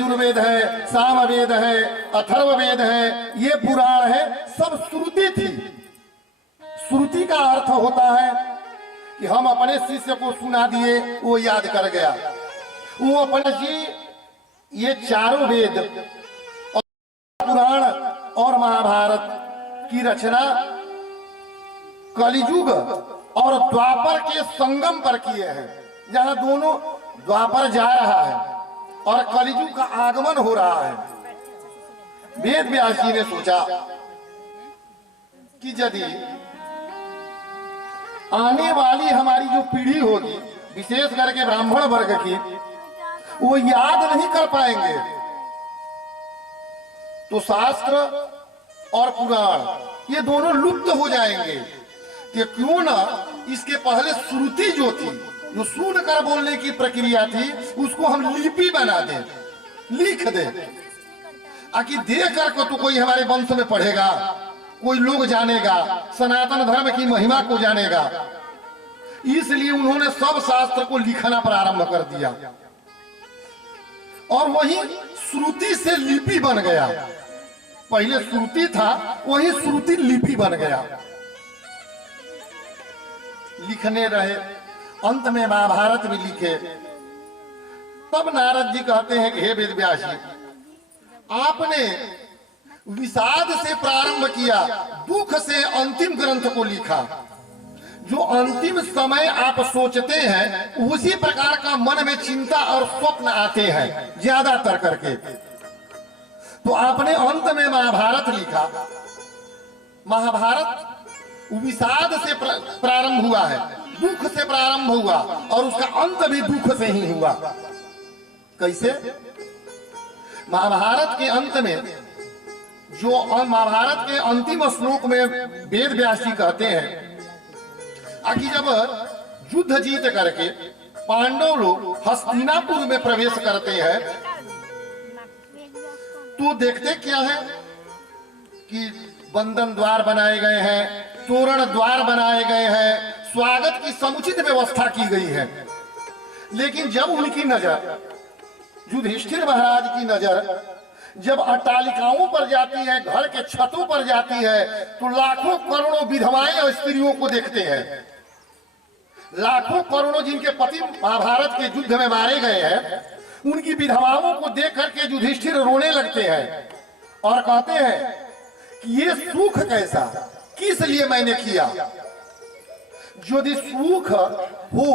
यजुर्वेद है, सामवेद है, अथर्ववेद है, ये पुराण है, सब श्रुति थी। श्रुति का अर्थ होता है कि हम अपने शिष्य को सुना दिए, वो याद कर गया। वो अपने जी ये चारों वेद और पुराण और महाभारत की रचना कलियुग और द्वापर के संगम पर किए हैं, जहां दोनों द्वापर जा रहा है और कलियुग का आगमन हो रहा है। वेद व्यास जी ने सोचा कि यदि आने वाली हमारी जो पीढ़ी होगी, विशेष करके ब्राह्मण वर्ग की, वो याद नहीं कर पाएंगे, तो शास्त्र और पुराण ये दोनों लुप्त हो जाएंगे। कि क्यों ना इसके पहले श्रुति जो थी, जो सुनकर बोलने की प्रक्रिया थी, उसको हम लिपि बना दें, लिख दें, ताकि देख कर तो कोई हमारे वंश में पढ़ेगा, कोई लोग जानेगा, सनातन धर्म की महिमा को जानेगा। इसलिए उन्होंने सब शास्त्र को लिखना प्रारंभ कर दिया और वही श्रुति से लिपि बन गया। पहले श्रुति था, वही श्रुति लिपि बन गया। लिखने रहे, अंत में महाभारत भी लिखे। तब नारद जी कहते हैं कि हे वेद व्यास जी, आपने विषाद से प्रारंभ किया, दुख से अंतिम ग्रंथ को लिखा। जो अंतिम समय आप सोचते हैं, उसी प्रकार का मन में चिंता और स्वप्न आते हैं ज्यादातर करके। तो आपने अंत में महाभारत लिखा। महाभारत विषाद से प्रारंभ हुआ है, दुख से प्रारंभ हुआ और उसका अंत भी दुख से ही हुआ। कैसे? महाभारत के अंत में, जो महाभारत के अंतिम श्लोक में वेद व्यास जी कहते हैं कि जब युद्ध जीत करके पांडव लोग हस्तिनापुर में प्रवेश करते हैं, तो देखते क्या है कि बंधन द्वार बनाए गए हैं, तोरण द्वार बनाए गए हैं, स्वागत की समुचित व्यवस्था की गई है। लेकिन जब उनकी नजर, युधिष्ठिर महाराज की नजर जब अट्टालिकाओं पर जाती है, घर के छतों पर जाती है, तो लाखों करोड़ों विधवाएं और स्त्रियों को देखते हैं। लाखों करोड़ों जिनके पति महाभारत के युद्ध में मारे गए हैं, उनकी विधवाओं को देख करके युधिष्ठिर रोने लगते हैं और कहते हैं कि ये सुख कैसा, किस लिए मैंने किया। यदि सुख हो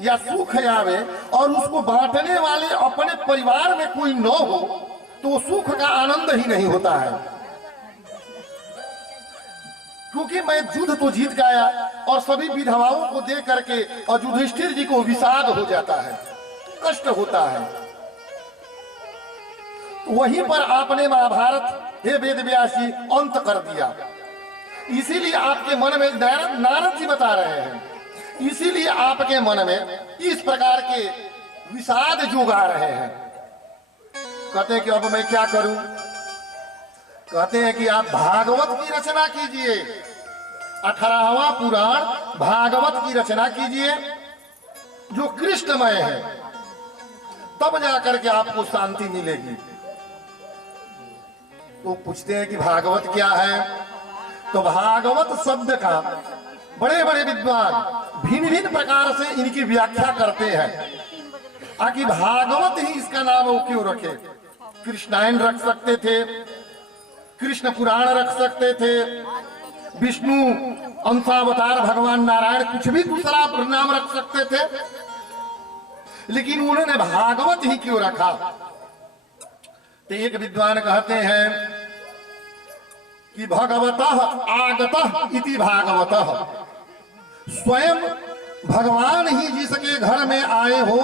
या सुख आवे और उसको बांटने वाले अपने परिवार में कोई न हो, तो सुख का आनंद ही नहीं होता है। क्योंकि मैं युद्ध तो जीत गया और सभी विधवाओं को देख करके और युधिष्ठिर जी को विषाद हो जाता है, कष्ट होता है। वहीं पर आपने महाभारत, हे वेद व्यास जी, अंत कर दिया। इसीलिए आपके मन में, नारद जी बता रहे हैं, इसीलिए आपके मन में इस प्रकार के विषाद जोग आ रहे हैं। कहते हैं कि अब मैं क्या करूं? कहते हैं कि आप भागवत की रचना कीजिए, 18वां पुराण भागवत की रचना कीजिए, जो कृष्णमय है, तब जाकर के आपको शांति मिलेगी। तो पूछते हैं कि भागवत क्या है? तो भागवत शब्द का बड़े बड़े विद्वान भिन्न भिन्न प्रकार से इनकी व्याख्या करते हैं। आखिर भागवत ही इसका नाम वो क्यों रखे? कृष्णायन रख सकते थे, कृष्ण पुराण रख सकते थे, विष्णु अंशावतार भगवान नारायण कुछ भी दूसरा नाम रख सकते थे, लेकिन उन्होंने भागवत ही क्यों रखा? तो एक विद्वान कहते हैं कि भगवतः आगतः इति भागवतः, स्वयं भगवान ही जिसके घर में आए हो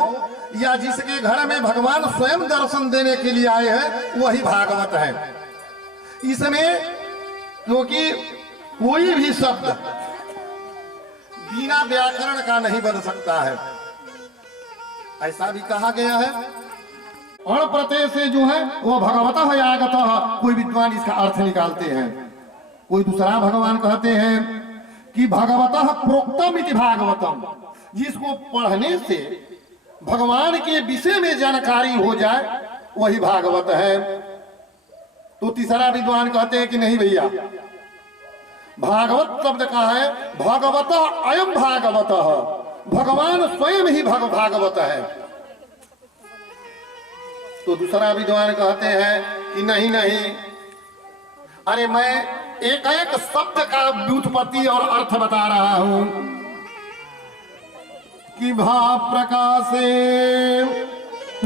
या जिसके घर में भगवान स्वयं दर्शन देने के लिए आए हैं, वही भागवत है। इसमें क्योंकि कोई भी शब्द बिना व्याकरण का नहीं बन सकता है, ऐसा भी कहा गया है। अण प्रत्यय से जो है वो भगवतः यागतः, कोई विद्वान इसका अर्थ निकालते हैं। कोई दूसरा भगवान कहते हैं कि भगवतः प्रोक्तम इति भागवतम, जिसको पढ़ने से भगवान के विषय में जानकारी हो जाए, वही भागवत है। तो तीसरा विद्वान कहते हैं कि नहीं भैया, भागवत शब्द का है भगवत अयम भागवत, भगवान स्वयं ही भागवत है। तो दूसरा विद्वान कहते हैं कि नहीं नहीं, अरे मैं एक एक शब्द का व्युत्पत्ति और अर्थ बता रहा हूं कि भाव प्रकाशे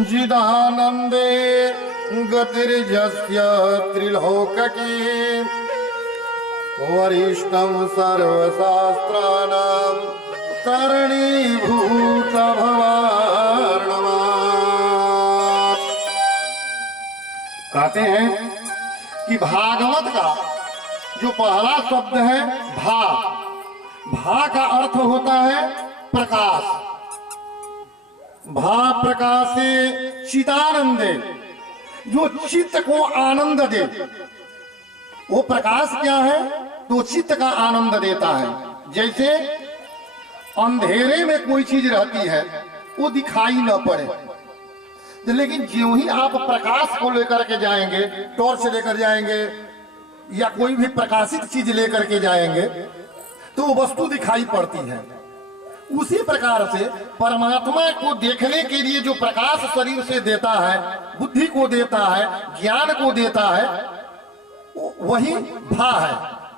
जिदानंदे गतिर्जस्य त्रिलोककी वरिष्ठं सर्वशास्त्राणां तरणीभूत भवार्णवात्। कहते हैं कि भागवत का जो पहला शब्द है भा, भा का अर्थ होता है प्रकाश। भा प्रकाशे चिदानंदे, जो चित्त को आनंद दे। वो प्रकाश क्या है? तो चित्त का आनंद देता है। जैसे अंधेरे में कोई चीज रहती है वो दिखाई न पड़े, लेकिन ज्यों ही आप प्रकाश को लेकर के जाएंगे, टॉर्च लेकर जाएंगे या कोई भी प्रकाशित चीज लेकर के जाएंगे तो वो वस्तु दिखाई पड़ती है। उसी प्रकार से परमात्मा को देखने के लिए जो प्रकाश शरीर से देता है, बुद्धि को देता है, ज्ञान को देता है, वही भा है।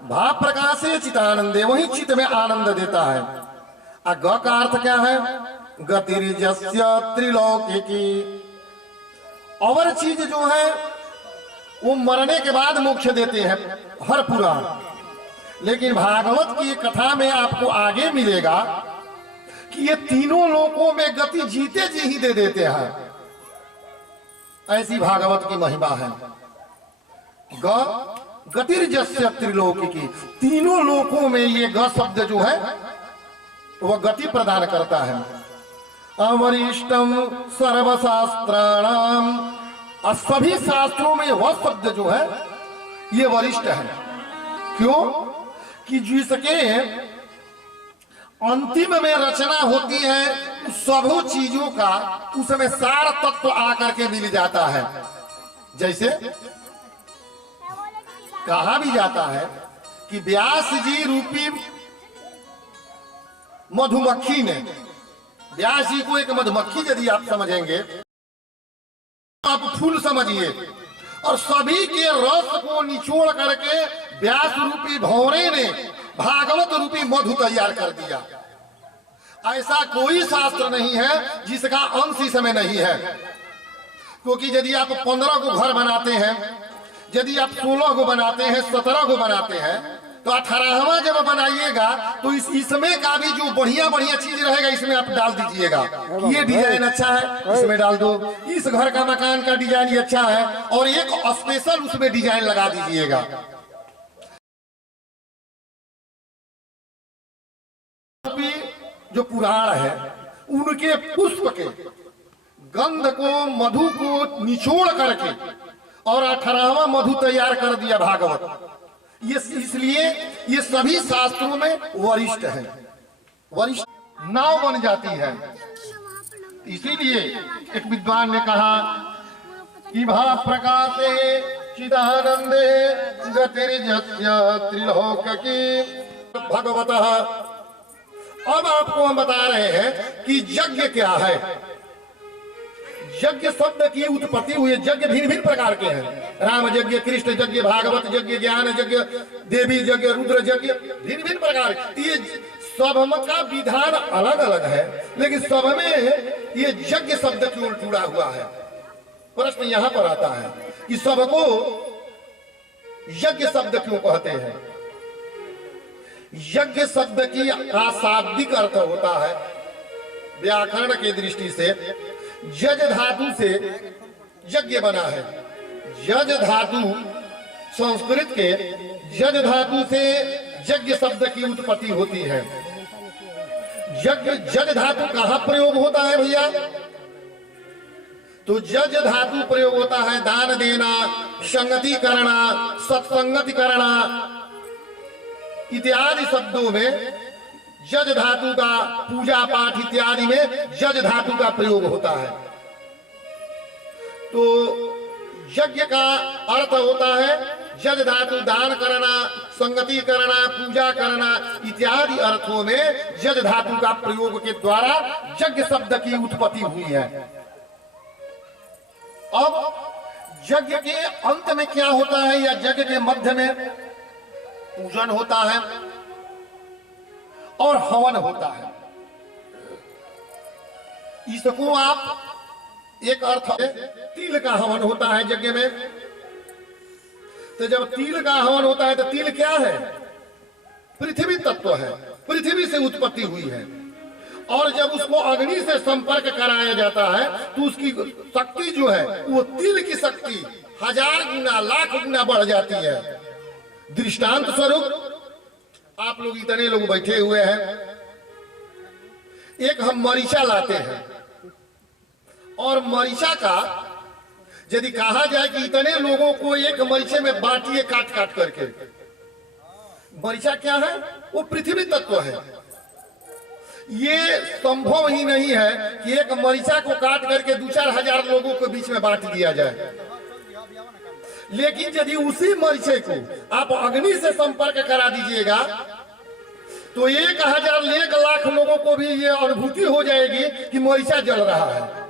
भा प्रकाशे चिदानंदे, वही चित्त में आनंद देता है। ग का अर्थ क्या है? गतिर्जस्य त्रिलोकी, और चीज जो है वो मरने के बाद मोक्ष देते हैं हर पुराण। लेकिन भागवत की कथा में आपको आगे मिलेगा कि ये तीनों लोकों में गति जीते जी ही दे देते हैं। ऐसी भागवत की महिमा है। गतिर्जस्य त्रिलोकी, तीनों लोकों में ये ग शब्द जो है वह गति प्रदान करता है। अवरिष्टम सर्वशास्त्राणाम, सभी शास्त्रों में वह शब्द जो है ये वरिष्ठ है। क्यों? कि जिसके अंतिम में रचना होती है सभी चीजों का, उसमें सार तत्व आकर के मिल जाता है। जैसे कहा भी जाता है कि व्यास जी रूपी मधुमक्खी ने, व्यास जी को एक मधुमक्खी यदि आप समझेंगे, आप फूल समझिए, और सभी के रस को निचोड़ करके व्यास रूपी भौरे ने भागवत रूपी मधु तैयार कर दिया। ऐसा कोई शास्त्र नहीं है जिसका अंश इसमें नहीं है। क्योंकि यदि आप 15 को घर बनाते हैं, यदि आप 16 को बनाते हैं, 17 को बनाते हैं, तो 18वां जब बनाइएगा तो इसमें का भी जो बढ़िया बढ़िया चीज रहेगा इसमें आप डाल दीजिएगा। ये डिजाइन अच्छा है, इसमें डाल दो। इस घर का मकान का डिजाइन ये अच्छा है, और एक स्पेशल उसमें डिजाइन लगा दीजिएगा। जो पुराण है उनके पुष्प के गंध को, मधु को निचोड़ करके और 18वां मधु तैयार कर दिया भागवत। ये इसलिए ये सभी शास्त्रों में वरिष्ठ है, वरिष्ठ नाव बन जाती है। इसीलिए एक विद्वान ने कहा कि भा प्रकाशे चिदानंदे गतिर्जस्य त्रिलोकी भगवतः। अब आपको हम बता रहे हैं कि यज्ञ क्या है। यज्ञ शब्द की उत्पत्ति हुई। यज्ञ भिन्न भिन्न प्रकार के हैं। राम यज्ञ, कृष्ण यज्ञ, भागवत यज्ञ, ज्ञान यज्ञ, देवी यज्ञ, रुद्र यज्ञ, भिन्न भिन्न प्रकार। ये सब का विधान अलग अलग है, लेकिन सब में ये यज्ञ शब्द क्यों जुड़ा हुआ है? प्रश्न यहाँ पर आता है कि सबको यज्ञ शब्द क्यों कहते हैं? यज्ञ शब्द की शाब्दिक अर्थ होता है व्याकरण की दृष्टि से, यज धातु से यज्ञ बना है। यज धातु संस्कृत के यज धातु से यज्ञ शब्द की उत्पत्ति होती है। यज्ञ जज धातु कहाँ प्रयोग होता है भैया? तो जज धातु प्रयोग होता है दान देना, संगति करना, सत्संगति करना इत्यादि शब्दों में जज धातु का, पूजा पाठ इत्यादि में जज धातु का प्रयोग होता है। तो यज्ञ का अर्थ होता है यज्ञ धातु दान करना, संगति करना, पूजा करना इत्यादि अर्थों में यज्ञ धातु का प्रयोग के द्वारा यज्ञ शब्द की उत्पत्ति हुई है। अब यज्ञ के अंत में क्या होता है या यज्ञ के मध्य में पूजन होता है और हवन होता है। इसको आप एक अर्थ है तिल का हवन होता है यज्ञ में। तो जब तिल का हवन होता है तो तिल क्या है? पृथ्वी तत्व है, पृथ्वी से उत्पत्ति हुई है। और जब उसको अग्नि से संपर्क कराया जाता है तो उसकी शक्ति जो है वो तिल की शक्ति 1000 गुना, लाख गुना बढ़ जाती है। दृष्टांत स्वरूप आप लोग इतने लोग बैठे हुए हैं, एक हम मरीचा लाते हैं और मरीचा का यदि कहा जाए कि इतने लोगों को एक मरीचे में बांटिए काट काट करके, मरीचा क्या है? वो पृथ्वी तत्व है। ये संभव ही नहीं है कि एक मरीचा को काट करके 2-4 हजार लोगों के बीच में बांट दिया जाए। लेकिन यदि उसी मरीचे को आप अग्नि से संपर्क करा दीजिएगा तो 1000 1 लाख लोगों को भी ये अनुभूति हो जाएगी कि मरीचा जल रहा है।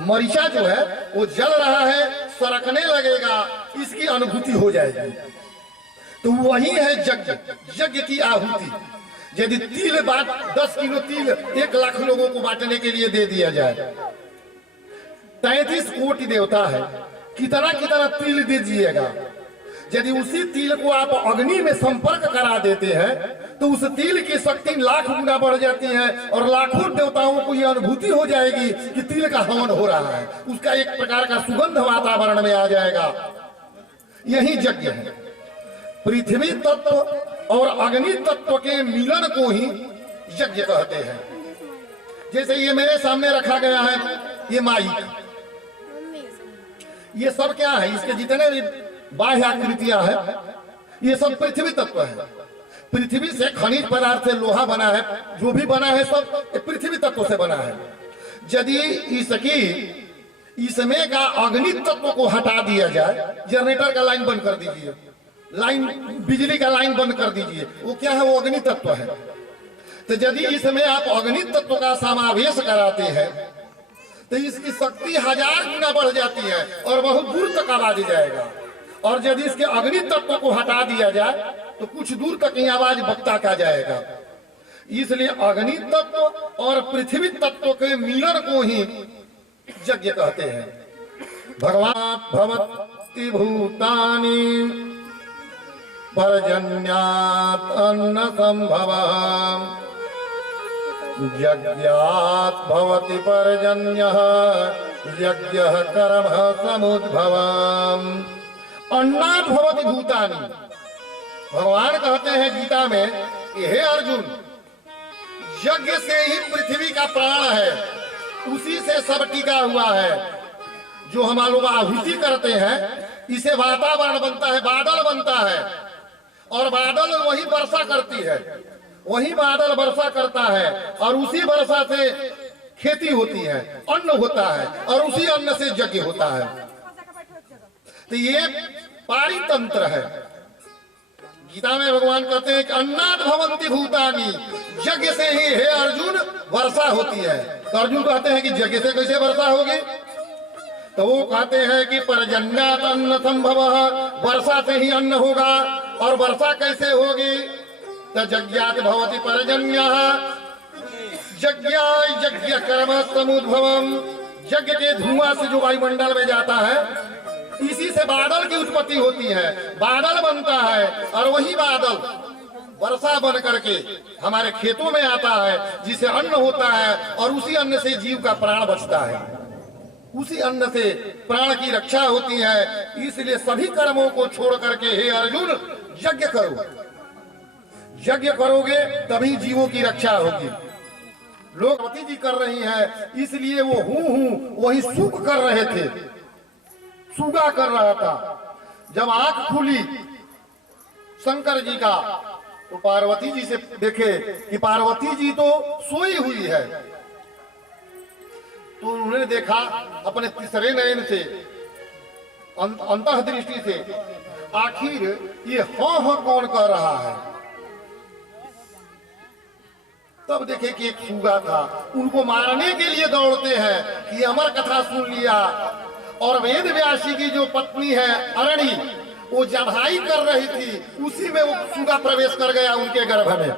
मरीचा जो है वो जल रहा है, सरकने लगेगा, इसकी अनुभूति हो जाएगी। तो वही है यज्ञ, यज्ञ की आहुति। यदि तिल बात 10 किलो तिल 1 लाख लोगों को बांटने के लिए दे दिया जाए, 33 कोटि देवता है, कितना कितना तिल दीजिएगा। यदि उसी तिल को आप अग्नि में संपर्क करा देते हैं तो उस तिल की शक्ति लाख गुना बढ़ जाती है और लाखों देवताओं को यह अनुभूति हो जाएगी कि तिल का हवन हो रहा है। उसका एक प्रकार का सुगंध वातावरण में आ जाएगा। यही यज्ञ है। पृथ्वी तत्व और अग्नि तत्व के मिलन को ही यज्ञ कहते हैं। जैसे ये मेरे सामने रखा गया है, ये माइक, ये सब क्या है? इसके जितने भी बाह्य आकृतियां हैं ये सब पृथ्वी तत्व है। पृथ्वी से खनिज पदार्थ से लोहा बना है, जो भी बना है सब पृथ्वी तत्व से बना है। यदि इसमें का अग्नि तत्व को हटा दिया जाए, जनरेटर का लाइन बंद कर दीजिए, लाइन बिजली का लाइन बंद कर दीजिए, वो क्या है? वो अग्नि तत्व है। तो यदि इसमें आप अग्नि तत्व का समावेश कराते हैं तो इसकी शक्ति 1000 गुना बढ़ जाती है और बहुत दूर तक आवाज जाएगा। और यदि इसके अग्नि तत्व को हटा दिया जाए तो कुछ दूर तक ही आवाज बकता का जाएगा। इसलिए अग्नि तत्व और पृथ्वी तत्व के मिलन को ही यज्ञ कहते हैं। भगवान भवति भूतानि पर्जन्यात् अन्न संभवः यज्ञात् भवति पर्जन्यः यज्ञः कर्म समुद्भवम् अन्नात् भवति भूतानि। भगवान कहते हैं गीता में कि हे अर्जुन, यज्ञ से ही पृथ्वी का प्राण है, उसी से सब टिका हुआ है। जो हम लोग आहुति करते हैं इसे वातावरण बनता है, बादल बनता है और बादल वही वर्षा करती है, वही बादल वर्षा करता है और उसी वर्षा से खेती होती है, अन्न होता है और उसी अन्न से यज्ञ होता है। तो ये पारितंत्र है। गीता में भगवान कहते हैं कि अन्नात् भवन्ति भूतानि, यज्ञ से ही हे अर्जुन वर्षा होती है। तो अर्जुन कहते हैं कि यज्ञ से कैसे वर्षा होगी? तो वो कहते हैं कि पर्जन्यात् अन्न संभवः, वर्षा से ही अन्न होगा। और वर्षा कैसे होगी? तो यज्ञात् भवति पर्जन्यः यज्ञ कर्म समुद्भवम्। यज्ञ के धुआं से जो वायुमंडल में जाता है इसी से बादल की उत्पत्ति होती है, बादल बनता है और वही बादल वर्षा बन करके हमारे खेतों में आता है, जिसे अन्न होता है और उसी अन्न से जीव का प्राण बचता है, उसी अन्न से प्राण की रक्षा होती है। इसलिए सभी कर्मों को छोड़ करके हे अर्जुन यज्ञ करो। यज्ञ करोगे तभी जीवों की रक्षा होगी। लोग पार्वती जी कर रही हैं, इसलिए वो हूं वही सुख कर रहे थे, सुगा कर रहा था। जब आंख खुली शंकर जी का तो पार्वती जी से देखे कि पार्वती जी तो सोई हुई है। तो उन्होंने देखा अपने तीसरे नयन से, अंतः दृष्टि से, आखिर ये हाँ कौन कर रहा है। तब देखे कि एक सूगा था, उनको मारने के लिए दौड़ते हैं कि अमर कथा सुन लिया। और वेद व्यासी की जो पत्नी है अरणी, वो जढ़ाई कर रही थी, उसी में वो सूगा प्रवेश कर गया उनके गर्भ में।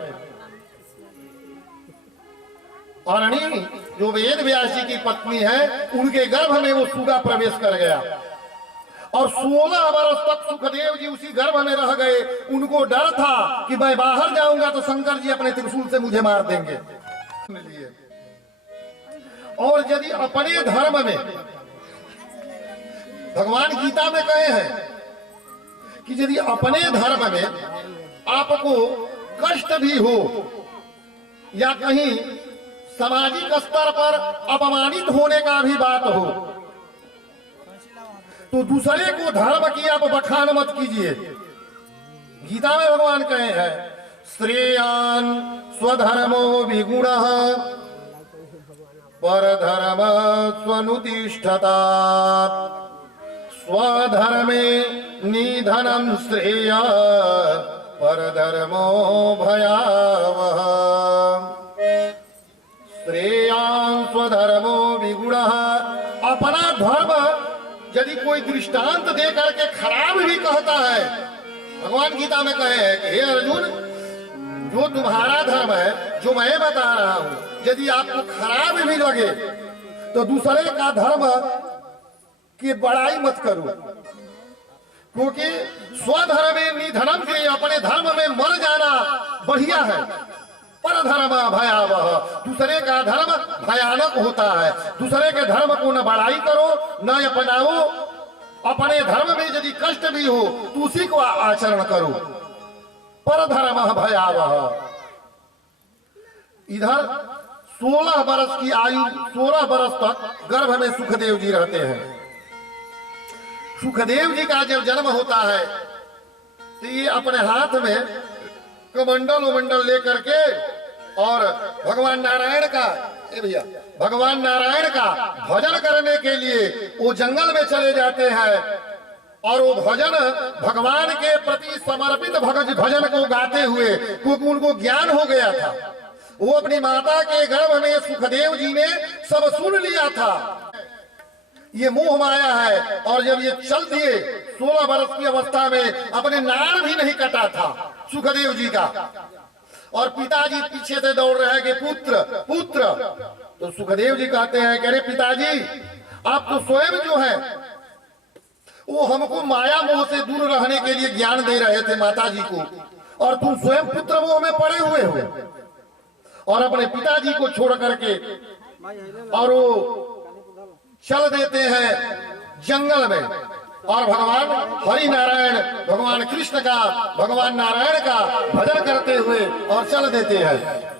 अरणी जो वेद व्यासी की पत्नी है, उनके गर्भ में वो सूगा प्रवेश कर गया। और 16 वर्ष तक सुखदेव जी उसी गर्भ में रह गए। उनको डर था कि मैं बाहर जाऊंगा तो शंकर जी अपने त्रिशूल से मुझे मार देंगे। और यदि अपने धर्म में, भगवान गीता में कहे हैं कि यदि अपने धर्म में आपको कष्ट भी हो या कहीं सामाजिक स्तर पर अपमानित होने का भी बात हो, तो दूसरे को धर्म की आप बखान मत कीजिए। गीता में भगवान कहे हैं, श्रेयान स्वधर्मो विगुणः परधर्म स्वनुतिष्ठता स्वधर्मे निधनं श्रेय परधर्मो भयावह। श्रेयान स्वधर्मो विगुणः, अपना धर्म यदि कोई दृष्टांत दे करके खराब भी कहता है, भगवान गीता में कहे हैं कि हे अर्जुन, जो तुम्हारा धर्म है, जो मैं बता रहा हूं, यदि आपको खराब भी लगे तो दूसरे का धर्म की बड़ाई मत करो, क्योंकि स्वधर्मे निधनम के, अपने धर्म में मर जाना बढ़िया है। पर धर्म भयावह, दूसरे का धर्म भयानक होता है। दूसरे के धर्म को न बड़ाई करो न अपनाओ। अपने धर्म में यदि कष्ट भी हो तो उसी को आचरण करो। पर धर्म भयावह। इधर 16 वर्ष की आयु, 16 वर्ष तक गर्भ में सुखदेव जी रहते हैं। सुखदेव जी का जब जन्म होता है तो ये अपने हाथ में कमंडल उमंडल लेकर के और भगवान नारायण का, भैया, भगवान नारायण का भजन करने के लिए वो जंगल में चले जाते हैं। और वो भजन भगवान के प्रति समर्पित भजन को गाते हुए, क्योंकि उनको ज्ञान हो गया था, वो अपनी माता के गर्भ में सुखदेव जी ने सब सुन लिया था। ये मोह माया है। और जब ये चल दिए 16 वर्ष की अवस्था में, अपने नाड़ भी नहीं कटा था सुखदेव जी का, और पिताजी पीछे से दौड़ रहे हैं कि पुत्र पुत्र। तो सुखदेव जी कहते हैं कि अरे पिताजी, आप तो स्वयं जो है वो हमको माया मोह से दूर रहने के लिए ज्ञान दे रहे थे माता जी को, और तुम स्वयं पुत्र मोह में पड़े हुए हो। और अपने पिताजी को छोड़ करके और वो चल देते हैं जंगल में। और भगवान हरि नारायण, भगवान कृष्ण का, भगवान नारायण का भजन करते हुए और चल देते हैं।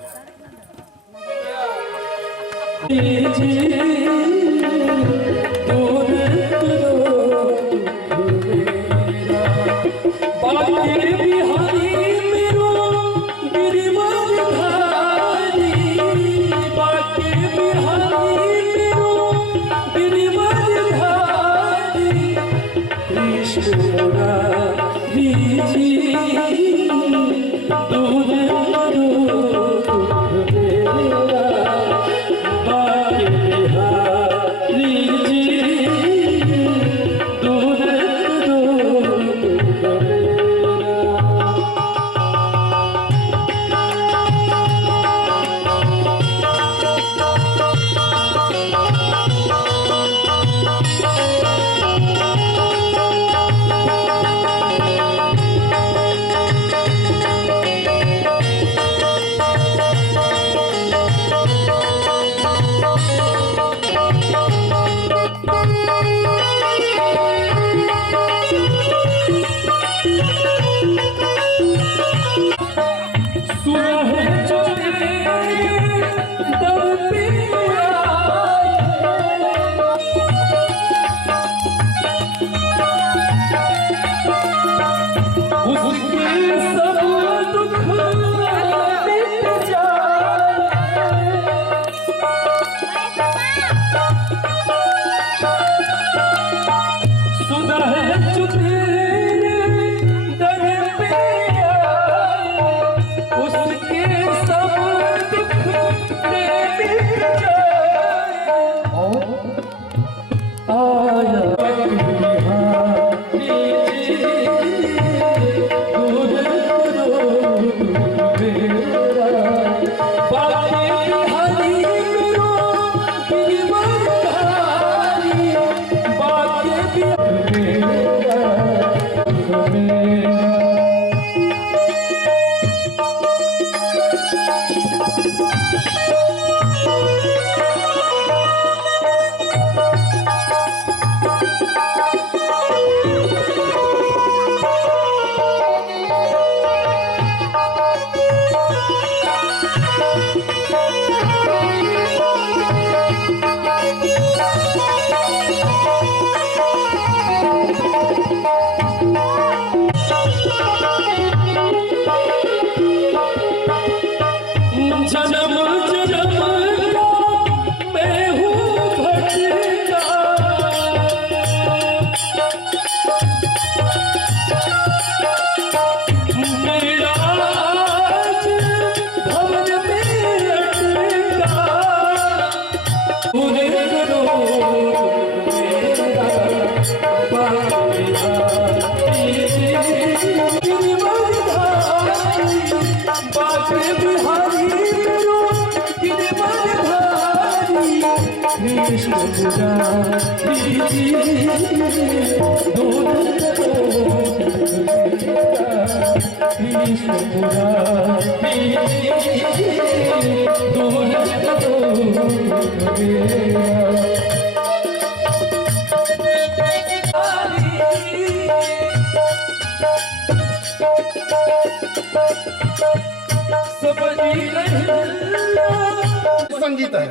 संगीत है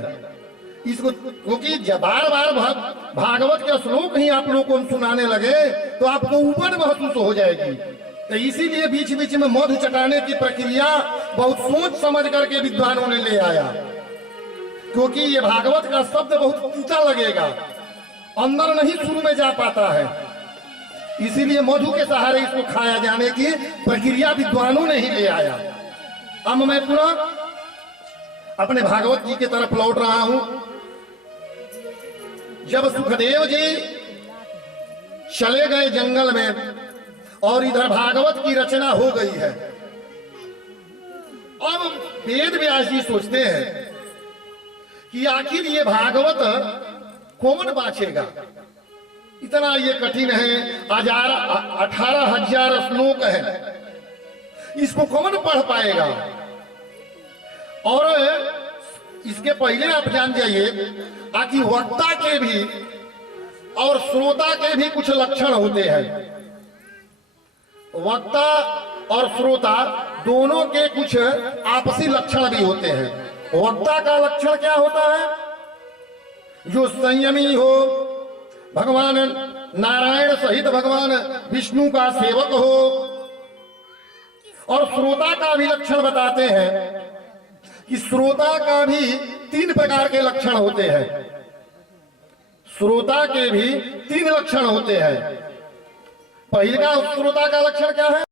इसको, क्योंकि जब बार बार भागवत के श्लोक ही आप लोगों को हम सुनाने लगे तो आपको ऊपर महसूस हो जाएगी। तो इसीलिए बीच बीच में मधु चटाने की प्रक्रिया बहुत सोच समझ करके विद्वानों ने ले आया, क्योंकि ये भागवत का शब्द बहुत ऊंचा लगेगा, अंदर नहीं शुरू में जा पाता है। इसीलिए मधु के सहारे इसको खाया जाने की प्रक्रिया विद्वानों ने ही ले आया। अब मैं पुनः अपने भागवत जी की तरफ लौट रहा हूं। जब सुखदेव जी चले गए जंगल में और इधर भागवत की रचना हो गई है, अब वेद व्यास जी सोचते हैं कि आखिर ये भागवत कौन बाँचेगा, इतना ये कठिन है, 18,000 श्लोक है, इसको कौन पढ़ पाएगा। और इसके पहले आप जान जाइए कि वक्ता के भी और श्रोता के भी कुछ लक्षण होते हैं। वक्ता और श्रोता दोनों के कुछ आपसी लक्षण भी होते हैं। वक्ता का लक्षण क्या होता है? जो संयमी हो, भगवान नारायण सहित भगवान विष्णु का सेवक हो। और श्रोता का भी लक्षण बताते हैं कि श्रोता का भी 3 प्रकार के लक्षण होते हैं। श्रोता के भी 3 लक्षण होते हैं। पहले का श्रोता का लक्षण क्या है?